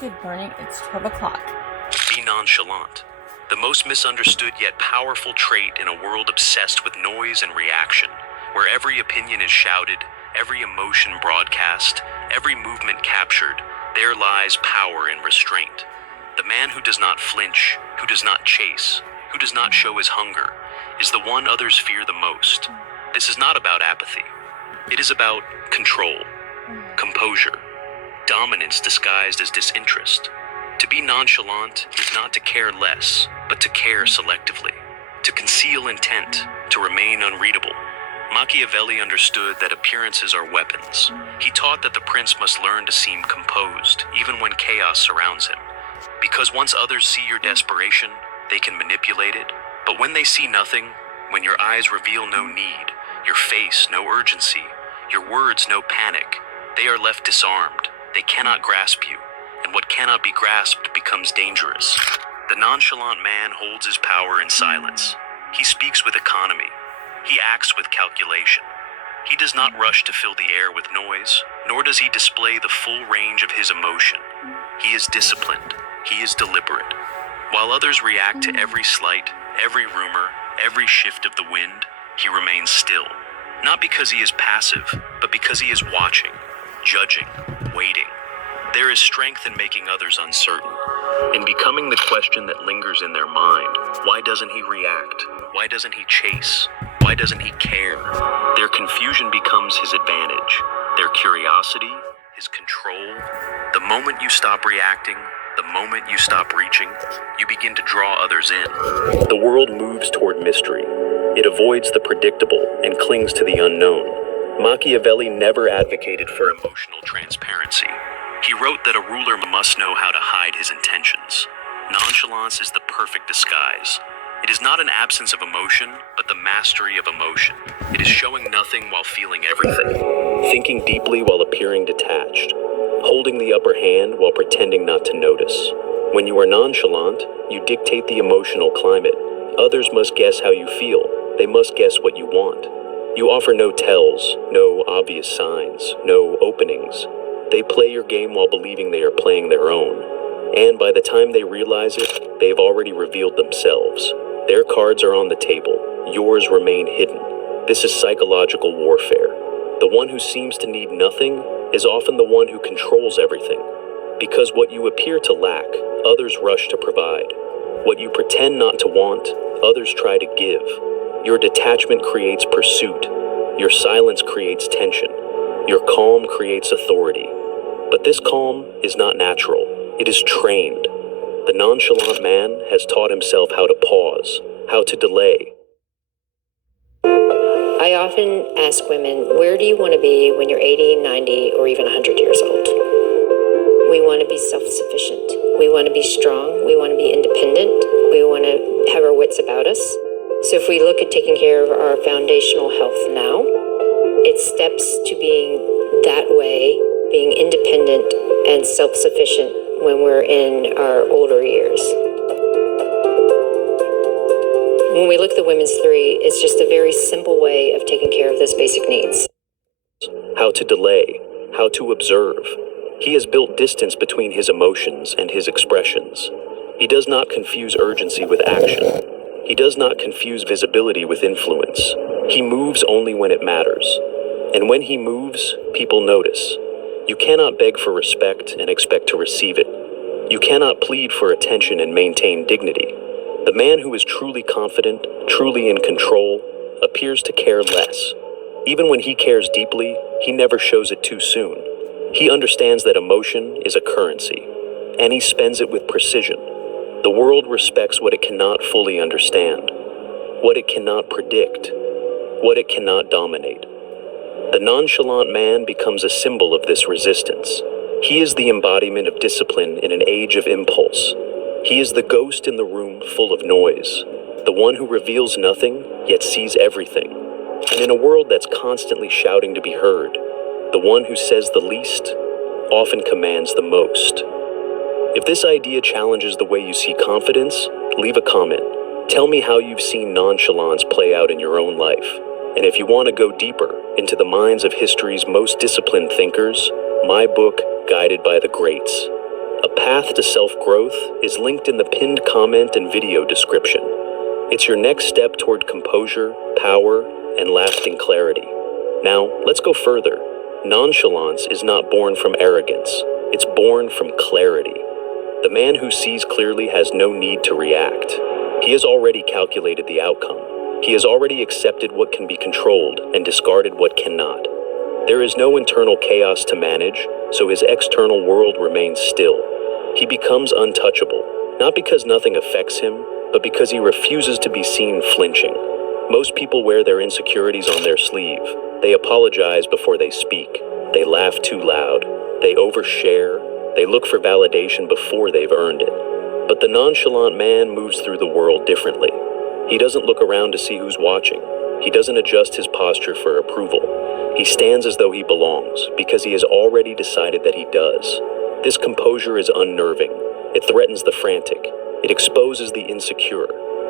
Good morning, it's 12 o'clock. Be nonchalant. The most misunderstood yet powerful trait in a world obsessed with noise and reaction, where every opinion is shouted, every emotion broadcast, every movement captured, there lies power and restraint. The man who does not flinch, who does not chase, who does not show his hunger, is the one others fear the most. This is not about apathy. It is about control, composure, dominance disguised as disinterest. To be nonchalant is not to care less, but to care selectively, to conceal intent, to remain unreadable. Machiavelli understood that appearances are weapons. He taught that the prince must learn to seem composed, even when chaos surrounds him. Because once others see your desperation, they can manipulate it. But when they see nothing, when your eyes reveal no need, your face no urgency, your words no panic, they are left disarmed. They cannot grasp you, and what cannot be grasped becomes dangerous. The nonchalant man holds his power in silence. He speaks with economy. He acts with calculation. He does not rush to fill the air with noise, nor does he display the full range of his emotion. He is disciplined. He is deliberate. While others react to every slight, every rumor, every shift of the wind, he remains still. Not because he is passive, but because he is watching, judging, waiting. There is strength in making others uncertain, in becoming the question that lingers in their mind. Why doesn't he react? Why doesn't he chase? Why doesn't he care? Their confusion becomes his advantage, their curiosity, his control. The moment you stop reacting, the moment you stop reaching, you begin to draw others in. The world moves toward mystery. It avoids the predictable and clings to the unknown. Machiavelli never advocated for emotional transparency. He wrote that a ruler must know how to hide his intentions. Nonchalance is the perfect disguise. It is not an absence of emotion, but the mastery of emotion. It is showing nothing while feeling everything. Thinking deeply while appearing detached. Holding the upper hand while pretending not to notice. When you are nonchalant, you dictate the emotional climate. Others must guess how you feel. They must guess what you want. You offer no tells, no obvious signs, no openings. They play your game while believing they are playing their own. And by the time they realize it, they've already revealed themselves. Their cards are on the table. Yours remain hidden. This is psychological warfare. The one who seems to need nothing is often the one who controls everything. Because what you appear to lack, others rush to provide. What you pretend not to want, others try to give. Your detachment creates pursuit. Your silence creates tension. Your calm creates authority. But this calm is not natural. It is trained. The nonchalant man has taught himself how to pause, how to delay. I often ask women, where do you want to be when you're 80, 90, or even 100 years old? We want to be self-sufficient. We want to be strong. We want to be independent. We want to have our wits about us. So if we look at taking care of our foundational health now, it steps to being that way, being independent and self-sufficient when we're in our older years. When we look at the Women's 3, it's just a very simple way of taking care of those basic needs. How to delay, how to observe. He has built distance between his emotions and his expressions. He does not confuse urgency with action. He does not confuse visibility with influence. He moves only when it matters. And when he moves, people notice. You cannot beg for respect and expect to receive it. You cannot plead for attention and maintain dignity. The man who is truly confident, truly in control, appears to care less. Even when he cares deeply, he never shows it too soon. He understands that emotion is a currency, and he spends it with precision. The world respects what it cannot fully understand, what it cannot predict, what it cannot dominate. The nonchalant man becomes a symbol of this resistance. He is the embodiment of discipline in an age of impulse. He is the ghost in the room full of noise, the one who reveals nothing, yet sees everything. And in a world that's constantly shouting to be heard, the one who says the least often commands the most. If this idea challenges the way you see confidence, leave a comment. Tell me how you've seen nonchalance play out in your own life. And if you want to go deeper into the minds of history's most disciplined thinkers, my book, Guided by the Greats, A path to self-growth is linked in the pinned comment and video description. It's your next step toward composure, power, and lasting clarity. Now, let's go further. Nonchalance is not born from arrogance. It's born from clarity. The man who sees clearly has no need to react. He has already calculated the outcome. He has already accepted what can be controlled and discarded what cannot. There is no internal chaos to manage, so his external world remains still. He becomes untouchable, not because nothing affects him, but because he refuses to be seen flinching. Most people wear their insecurities on their sleeve. They apologize before they speak. They laugh too loud. They overshare. They look for validation before they've earned it. But the nonchalant man moves through the world differently. He doesn't look around to see who's watching. He doesn't adjust his posture for approval. He stands as though he belongs, because he has already decided that he does. This composure is unnerving. It threatens the frantic. It exposes the insecure.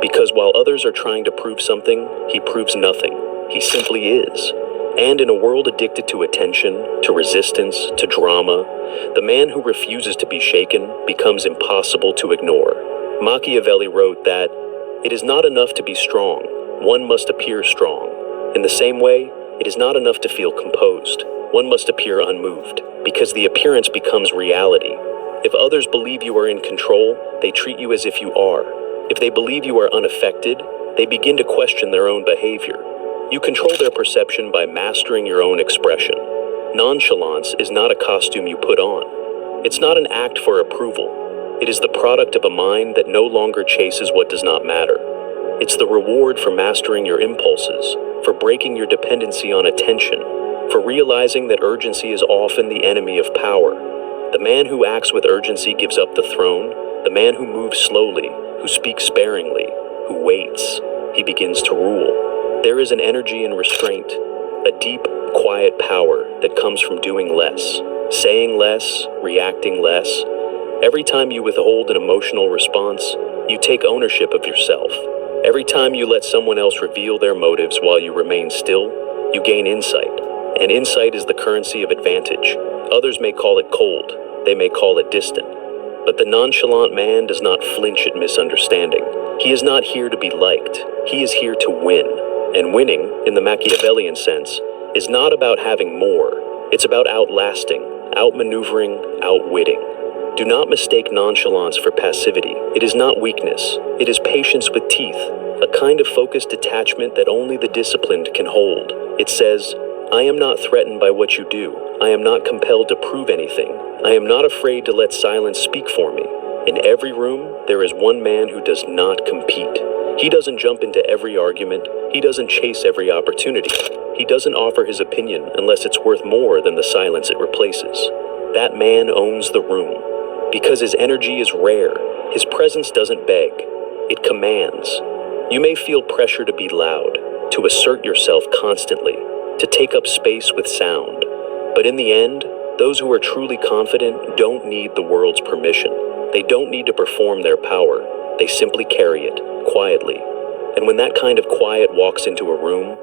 Because while others are trying to prove something, he proves nothing. He simply is. And in a world addicted to attention, to resistance, to drama, the man who refuses to be shaken becomes impossible to ignore. Machiavelli wrote that, "It is not enough to be strong. One must appear strong. In the same way, it is not enough to feel composed. One must appear unmoved, because the appearance becomes reality. If others believe you are in control, they treat you as if you are. If they believe you are unaffected, they begin to question their own behavior. You control their perception by mastering your own expression. Nonchalance is not a costume you put on. It's not an act for approval. It is the product of a mind that no longer chases what does not matter. It's the reward for mastering your impulses, for breaking your dependency on attention, for realizing that urgency is often the enemy of power. The man who acts with urgency gives up the throne. The man who moves slowly, who speaks sparingly, who waits, he begins to rule. There is an energy in restraint, a deep, quiet power that comes from doing less, saying less, reacting less. Every time you withhold an emotional response, you take ownership of yourself. Every time you let someone else reveal their motives while you remain still, you gain insight. And insight is the currency of advantage. Others may call it cold. They may call it distant. But the nonchalant man does not flinch at misunderstanding. He is not here to be liked. He is here to win. And winning, in the Machiavellian sense, is not about having more. It's about outlasting, outmaneuvering, outwitting. Do not mistake nonchalance for passivity. It is not weakness. It is patience with teeth, a kind of focused detachment that only the disciplined can hold. It says, "I am not threatened by what you do. I am not compelled to prove anything. I am not afraid to let silence speak for me. In every room, there is one man who does not compete. He doesn't jump into every argument. He doesn't chase every opportunity. He doesn't offer his opinion unless it's worth more than the silence it replaces. That man owns the room. Because his energy is rare, his presence doesn't beg. It commands. You may feel pressure to be loud, to assert yourself constantly, to take up space with sound. But in the end, those who are truly confident don't need the world's permission. They don't need to perform their power. They simply carry it, quietly. And when that kind of quiet walks into a room,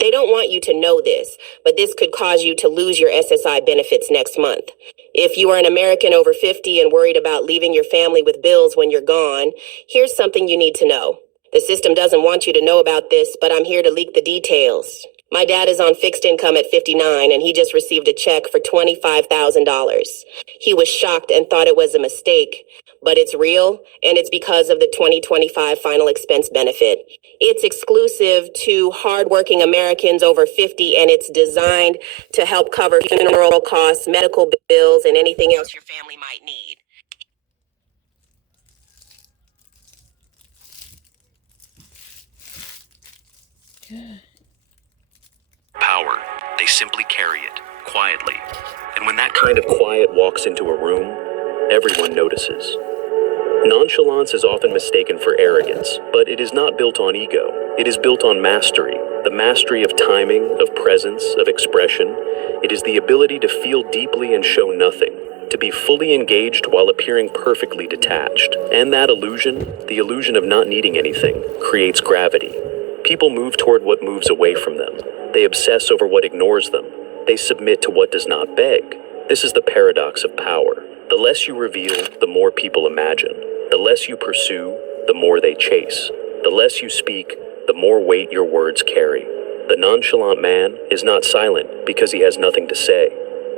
they don't want you to know this, but this could cause you to lose your SSI benefits next month. If you are an American over 50 and worried about leaving your family with bills when you're gone, here's something you need to know. The system doesn't want you to know about this, but I'm here to leak the details. My dad is on fixed income at 59, and he just received a check for $25,000. He was shocked and thought it was a mistake, but it's real, and it's because of the 2025 final expense benefit. It's exclusive to hardworking Americans over 50, and it's designed to help cover funeral costs, medical bills, and anything else your family might need. power, they simply carry it, quietly. And when that kind of quiet walks into a room, everyone notices. Nonchalance is often mistaken for arrogance, but it is not built on ego. It is built on mastery, the mastery of timing, of presence, of expression. It is the ability to feel deeply and show nothing, to be fully engaged while appearing perfectly detached. And that illusion, the illusion of not needing anything, creates gravity. People move toward what moves away from them. They obsess over what ignores them. They submit to what does not beg. This is the paradox of power. The less you reveal, the more people imagine. The less you pursue, the more they chase. The less you speak, the more weight your words carry. The nonchalant man is not silent because he has nothing to say.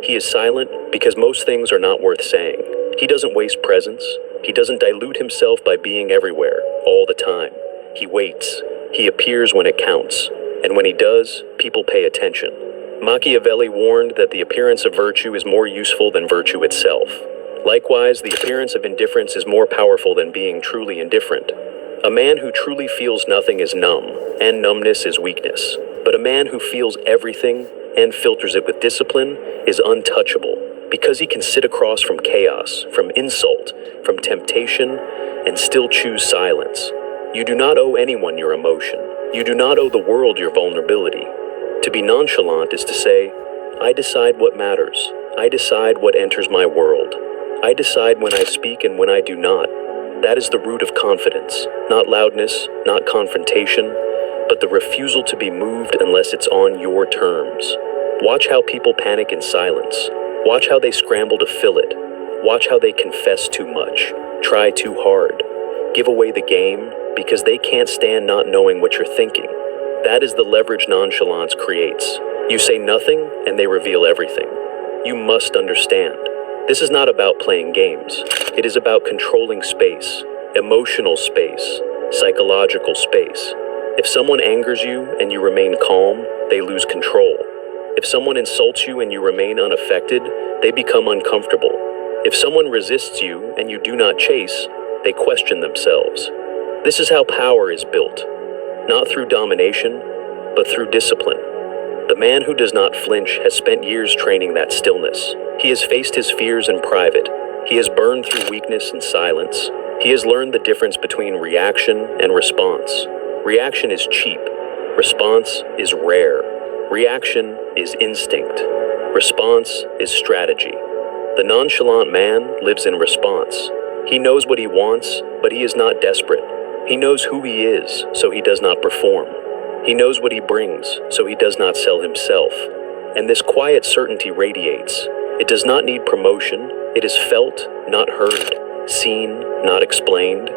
He is silent because most things are not worth saying. He doesn't waste presence. He doesn't dilute himself by being everywhere, all the time. He waits. He appears when it counts. And when he does, people pay attention. Machiavelli warned that the appearance of virtue is more useful than virtue itself. Likewise, the appearance of indifference is more powerful than being truly indifferent. A man who truly feels nothing is numb, and numbness is weakness. But a man who feels everything and filters it with discipline is untouchable, because he can sit across from chaos, from insult, from temptation, and still choose silence. You do not owe anyone your emotion. You do not owe the world your vulnerability. To be nonchalant is to say, I decide what matters. I decide what enters my world. I decide when I speak and when I do not. That is the root of confidence, not loudness, not confrontation, but the refusal to be moved unless it's on your terms. Watch how people panic in silence. Watch how they scramble to fill it. Watch how they confess too much, try too hard, give away the game because they can't stand not knowing what you're thinking. That is the leverage nonchalance creates. You say nothing and they reveal everything. You must understand. This is not about playing games. It is about controlling space, emotional space, psychological space. If someone angers you and you remain calm, they lose control. If someone insults you and you remain unaffected, they become uncomfortable. If someone resists you and you do not chase, they question themselves. This is how power is built, not through domination, but through discipline. The man who does not flinch has spent years training that stillness. He has faced his fears in private. He has burned through weakness and silence. He has learned the difference between reaction and response. Reaction is cheap. Response is rare. Reaction is instinct. Response is strategy. The nonchalant man lives in response. He knows what he wants, but he is not desperate. He knows who he is, so he does not perform. He knows what he brings, so he does not sell himself. And this quiet certainty radiates. It does not need promotion. It is felt, not heard, seen, not explained.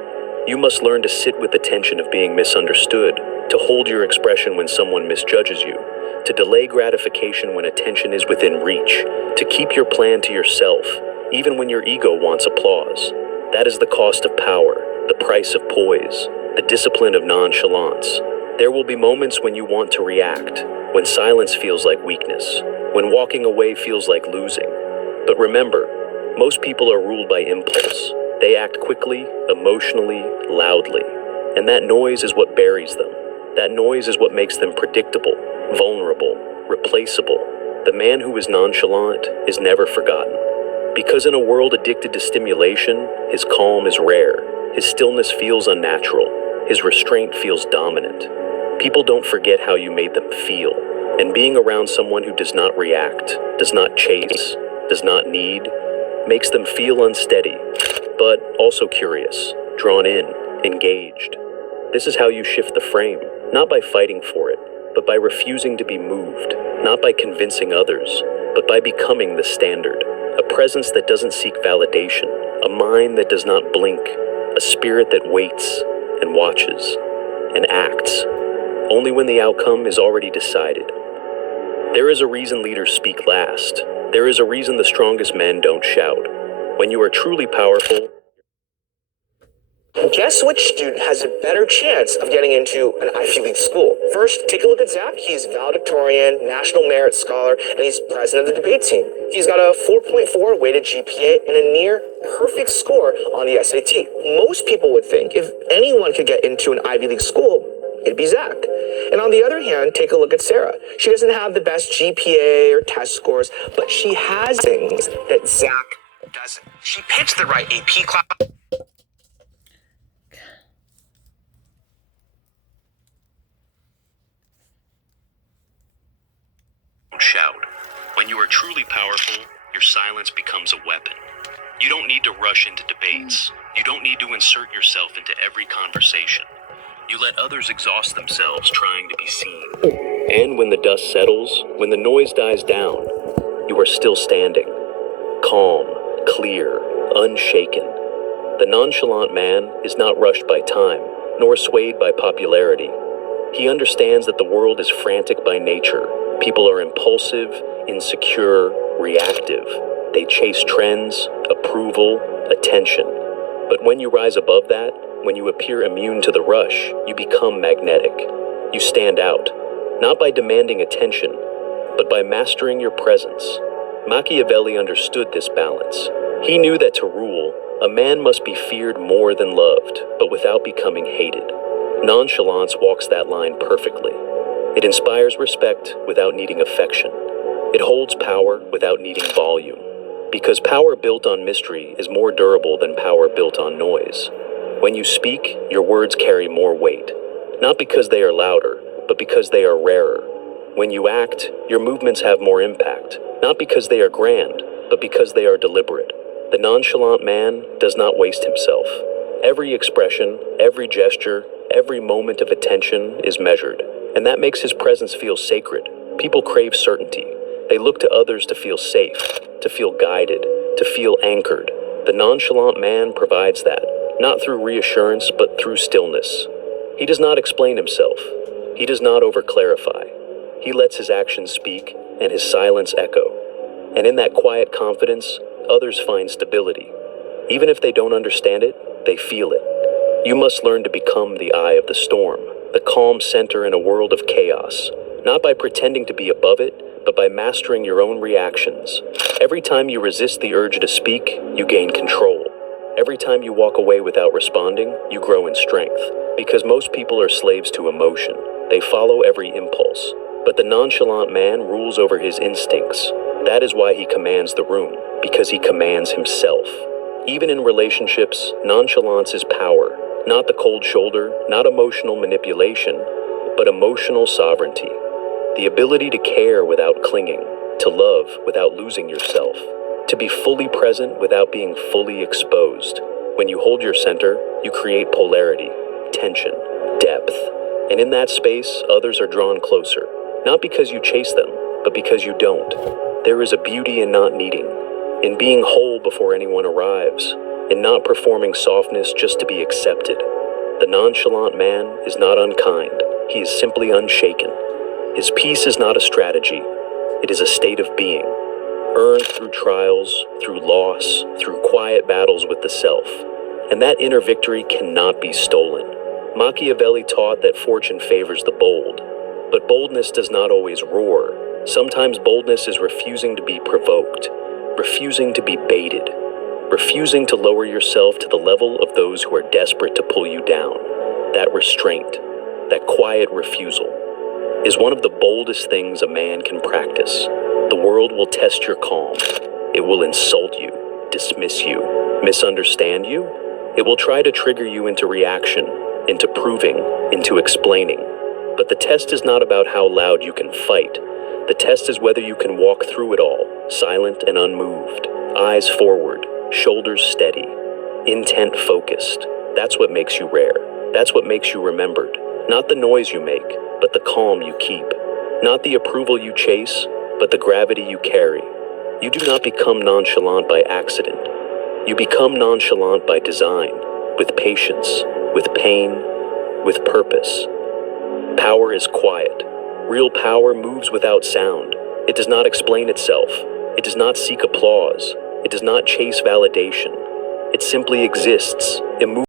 You must learn to sit with the tension of being misunderstood, to hold your expression when someone misjudges you, to delay gratification when attention is within reach, to keep your plan to yourself, even when your ego wants applause. That is the cost of power, the price of poise, the discipline of nonchalance. There will be moments when you want to react, when silence feels like weakness, when walking away feels like losing. But remember, most people are ruled by impulse. They act quickly, emotionally, loudly. And that noise is what buries them. That noise is what makes them predictable, vulnerable, replaceable. The man who is nonchalant is never forgotten. Because in a world addicted to stimulation, his calm is rare. His stillness feels unnatural. His restraint feels dominant. People don't forget how you made them feel. And being around someone who does not react, does not chase, does not need, makes them feel unsteady, but also curious, drawn in, engaged. This is how you shift the frame, not by fighting for it, but by refusing to be moved, not by convincing others, but by becoming the standard. A presence that doesn't seek validation, a mind that does not blink, a spirit that waits and watches and acts, only when the outcome is already decided. There is a reason leaders speak last. There is a reason the strongest men don't shout. When you are truly powerful, guess which student has a better chance of getting into an Ivy League school? First, take a look at Zach. He's valedictorian, National Merit Scholar, and he's president of the debate team. He's got a 4.4 weighted GPA and a near perfect score on the SAT. Most people would think if anyone could get into an Ivy League school, it'd be Zach. And on the other hand, take a look at Sarah. She doesn't have the best GPA or test scores, but she has things that Zach doesn't. She picked the right AP class. shout. When you are truly powerful, your silence becomes a weapon. You don't need to rush into debates. You don't need to insert yourself into every conversation. You let others exhaust themselves trying to be seen. And when the dust settles, when the noise dies down, you are still standing. calm, clear, unshaken. The nonchalant man is not rushed by time, nor swayed by popularity. He understands that the world is frantic by nature. People are impulsive, insecure, reactive. They chase trends, approval, attention. But when you rise above that, when you appear immune to the rush, you become magnetic. You stand out, not by demanding attention, but by mastering your presence. Machiavelli understood this balance. He knew that to rule, a man must be feared more than loved, but without becoming hated. Nonchalance walks that line perfectly. It inspires respect without needing affection. It holds power without needing volume. Because power built on mystery is more durable than power built on noise. When you speak, your words carry more weight. Not because they are louder, but because they are rarer. When you act, your movements have more impact. Not because they are grand, but because they are deliberate. The nonchalant man does not waste himself. Every expression, every gesture, every moment of attention is measured, and that makes his presence feel sacred. People crave certainty. They look to others to feel safe, to feel guided, to feel anchored. The nonchalant man provides that, not through reassurance, but through stillness. He does not explain himself. He does not overclarify. He lets his actions speak and his silence echo. And in that quiet confidence, others find stability. Even if they don't understand it, they feel it. You must learn to become the eye of the storm, the calm center in a world of chaos, not by pretending to be above it, but by mastering your own reactions. Every time you resist the urge to speak, you gain control. Every time you walk away without responding, you grow in strength. Because most people are slaves to emotion. They follow every impulse. But the nonchalant man rules over his instincts. That is why he commands the room, because he commands himself. Even in relationships, nonchalance is power. Not the cold shoulder, not emotional manipulation, but emotional sovereignty. The ability to care without clinging, to love without losing yourself, to be fully present without being fully exposed. When you hold your center, you create polarity, tension, depth. And in that space, others are drawn closer. Not because you chase them, but because you don't. There is a beauty in not needing, in being whole before anyone arrives, in not performing softness just to be accepted. The nonchalant man is not unkind. He is simply unshaken. His peace is not a strategy. It is a state of being, earned through trials, through loss, through quiet battles with the self. And that inner victory cannot be stolen. Machiavelli taught that fortune favors the bold, but boldness does not always roar. Sometimes boldness is refusing to be provoked, refusing to be baited, refusing to lower yourself to the level of those who are desperate to pull you down. That restraint, that quiet refusal, is one of the boldest things a man can practice. The world will test your calm. It will insult you, dismiss you, misunderstand you. It will try to trigger you into reaction, into proving, into explaining. But the test is not about how loud you can fight. The test is whether you can walk through it all, silent and unmoved, eyes forward, shoulders steady, intent focused. That's what makes you rare. That's what makes you remembered. Not the noise you make, but the calm you keep. Not the approval you chase, but the gravity you carry. You do not become nonchalant by accident. You become nonchalant by design, with patience, with pain, with purpose. Power is quiet. Real power moves without sound. It does not explain itself. It does not seek applause. It does not chase validation. It simply exists, immovable.